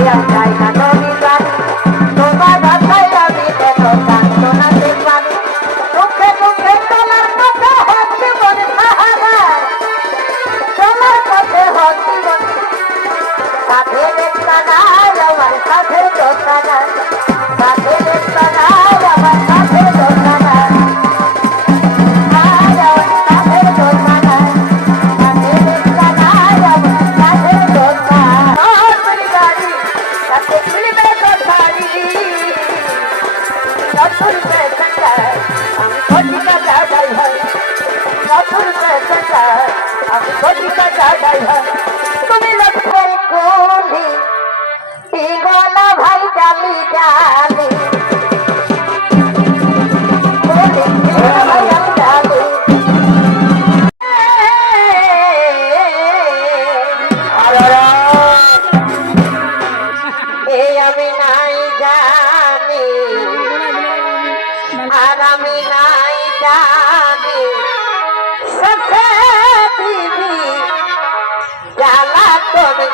ay, ay, ay, ay.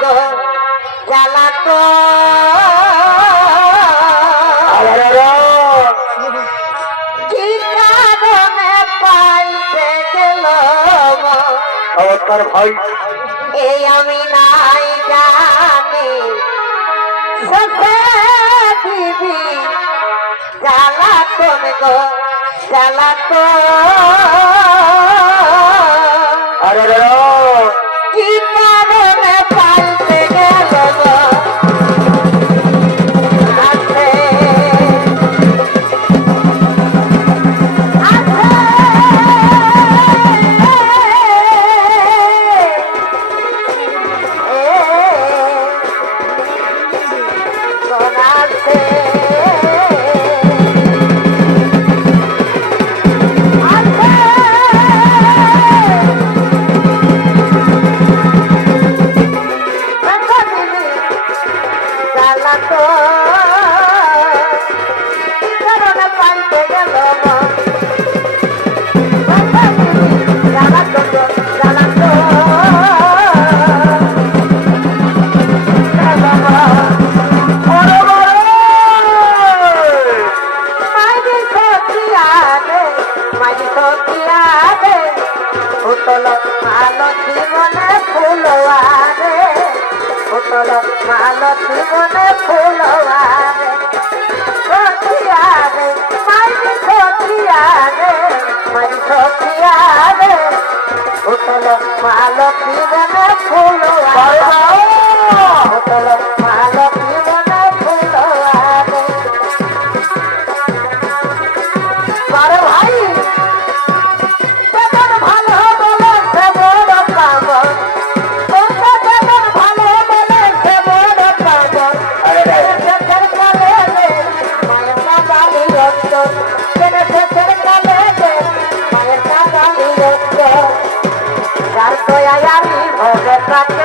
গো জ্বালাতো নমস্কার আমি নাই জানি জ্বালা তো আরে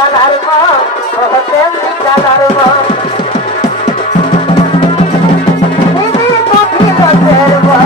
চালারমা হোটেল চালারমা তিনি কফি হোটেল মা।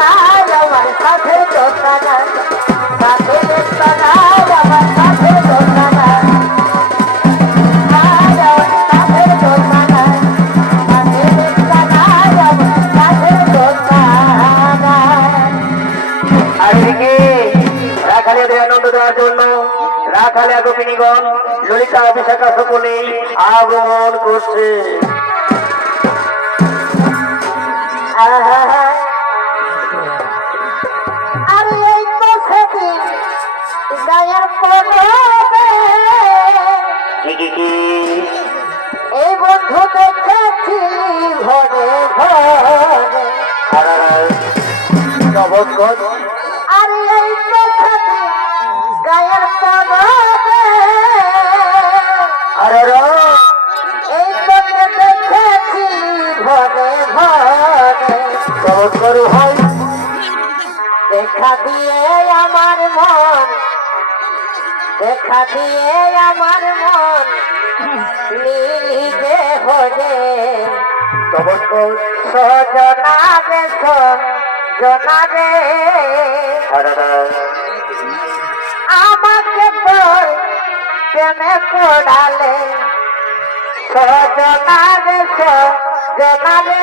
নাই আমার সাথে কথা নাই দেখা দিয়ে আমার মন, দেখা দিয়ে আমার মন, নিজে হরে সজনাবে সজনাবে আমাকে তোর প্রেমে পড়ালে। সজনাবে জনাবে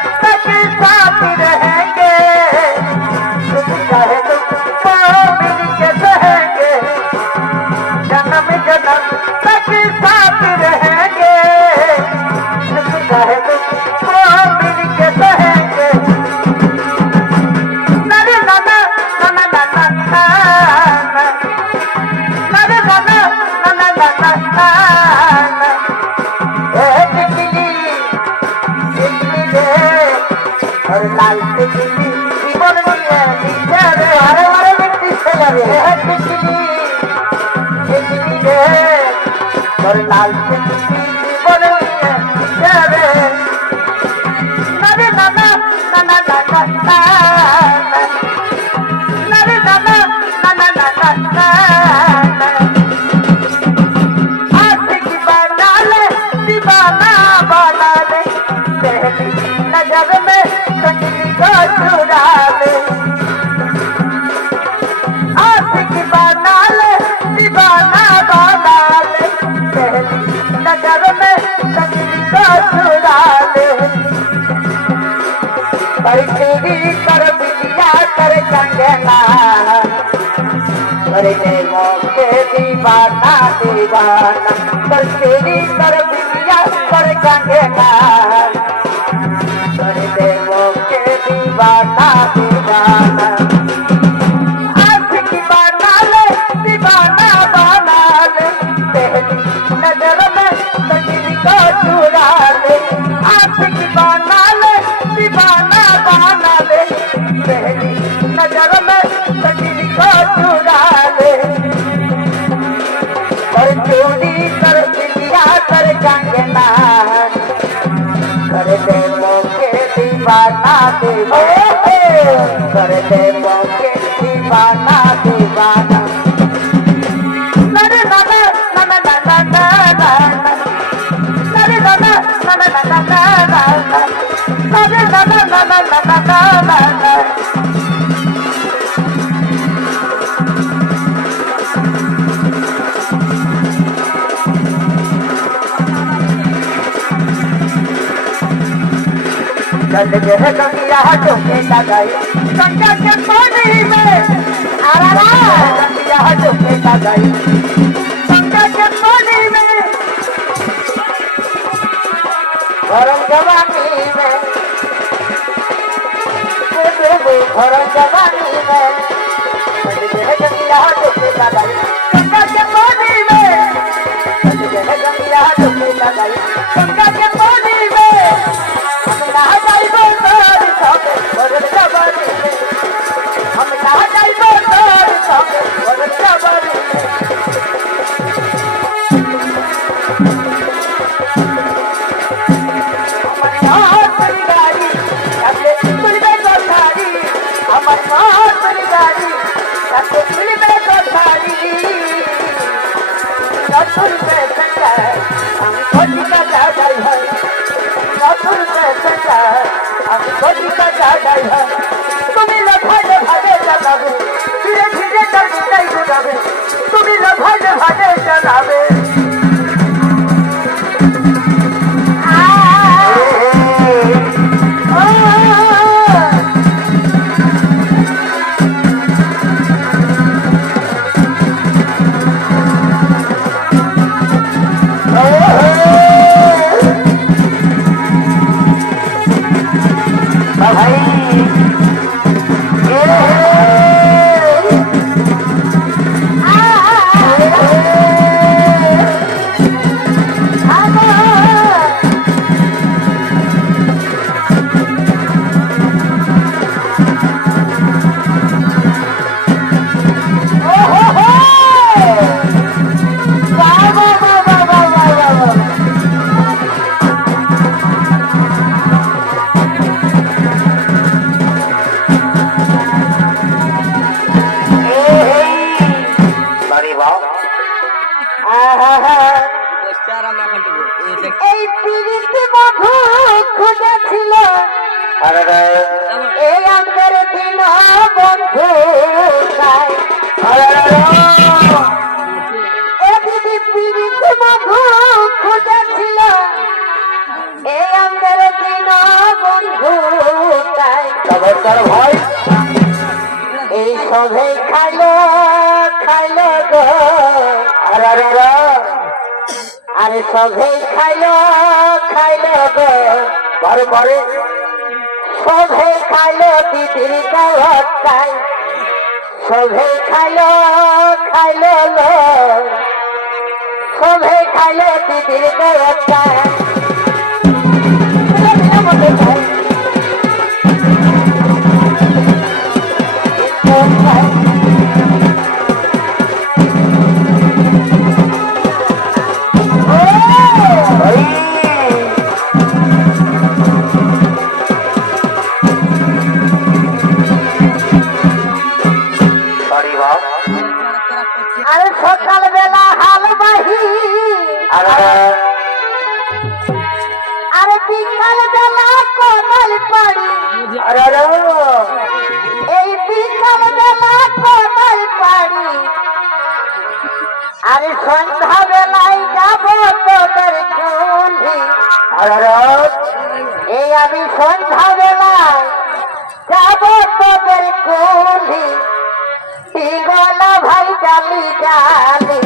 জীবন নিয়ে হারে হারে ব্যক্তি ছেলে রে তোর লাল दीवाना दीवाना। पर तेरी तरफ़ दिया पर कंगे ना कर दे मौके दीवाना दे कर दे मौके चल गए गंगिया टोके लगाए गंगा के पानी में अरारा, गंगिया टोके लगाए गंगा के पानी में भरम जवानी में। भरम जवानी में। चल गए गंगिया टोके लगाए আরে সবে খাইল খাইল গো। বড় বড় খাইল দিদির গাই সভে খাইল খাইল সবে খাইল দিদির গাই এই বিকাল বেলা কোদাল পাড়ি আর সন্ধ্যা বেলায় যাব তোদের কুলি এই আমি সন্ধ্যা বেলায় যাব তোদের কুলি গলা ভাই জালি জালি।